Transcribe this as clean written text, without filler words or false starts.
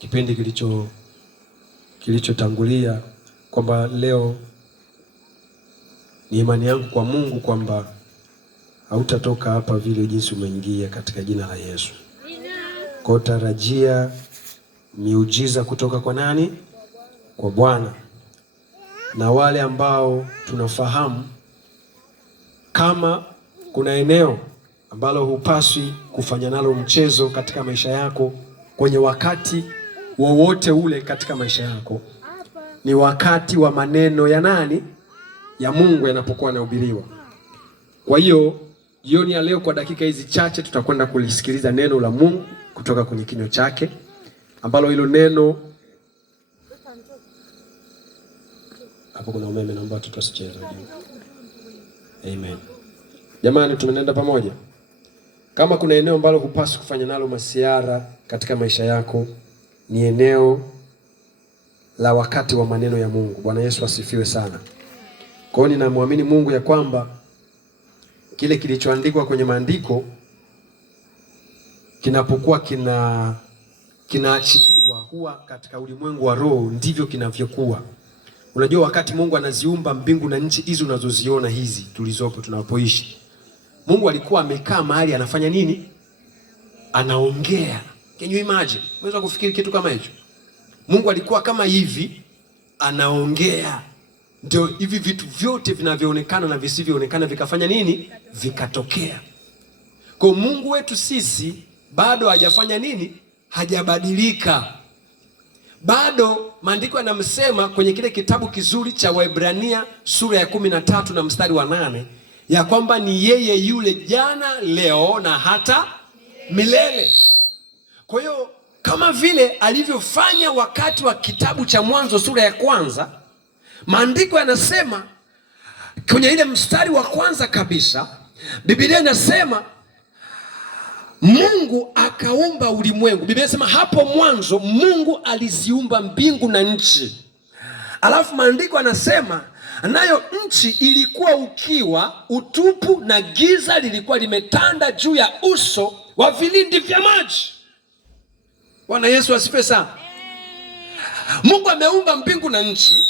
kipindi kilichotangulia kwamba leo ni imani yangu kwa Mungu kwamba hautatoka hapa vile jinsi umeingia, katika jina la Yesu. Kwa tarajia miujiza kutoka kwa nani? Kwa Bwana. Na wale ambao tunafahamu kama kuna eneo ambalo hupaswi kufanya nalo mchezo katika maisha yako kwenye wakati wowote ule katika maisha yako, ni wakati wa maneno ya nani? Ya Mungu yanapokuwa yanahubiriwa. Kwa hiyo jioni ya leo kwa dakika hizi chache tutakwenda kulisikiliza neno la Mungu kutoka kwenye kinywa chake, ambalo hilo neno, hapo kuna umeme, naomba watu tusicheze. Amen. Jamani, tumenenda pamoja. Kama kuna eneo ambalo hupaswi kufanya nalo masiara katika maisha yako, ni eneo la wakati wa maneno ya Mungu. Bwana Yesu asifiwe sana. Kwa hiyo ninamwamini Mungu ya kwamba kile kilichoandikwa kwenye maandiko kinapokuwa kinaachiliwa huwa katika ulimwengu wa roho ndivyo kinavyokuwa. Unajua, wakati Mungu anaziumba mbingu na nchi hizi unazoziona hizi tulizopo tunapoishi, Mungu alikuwa amekaa mahali anafanya nini? Anaongea. Can you imagine? Unaweza kufikiri kitu kama hicho? Mungu alikuwa kama hivi anaongea. Ndio hivi vitu vyote vinavyoonekana na visivyoonekana vikafanya nini? Vikatokea. Kwa Mungu wetu sisi bado hajafanya nini? Hajabadilika. Bado maandiko yanamsema kwenye kile kitabu kizuri cha Waebrania sura ya 13 na mstari wa 8 ya kwamba ni yeye yule jana, leo na hata milele. Kwa hiyo kama vile alivyofanya wakati wa kitabu cha Mwanzo sura ya 1, maandiko yanasema kwenye ile mstari wa kwanza kabisa, Biblia inasema Mungu akaumba ulimwengu. Biblia inasema hapo mwanzo Mungu aliziumba mbingu na nchi. Alafu maandiko yanasema nayo nchi ilikuwa ukiwa, utupu, na giza lilikuwa limetanda juu ya uso wa vilindi vya maji. Bwana Yesu asifiwe sana. Mungu ameumba mbingu na nchi,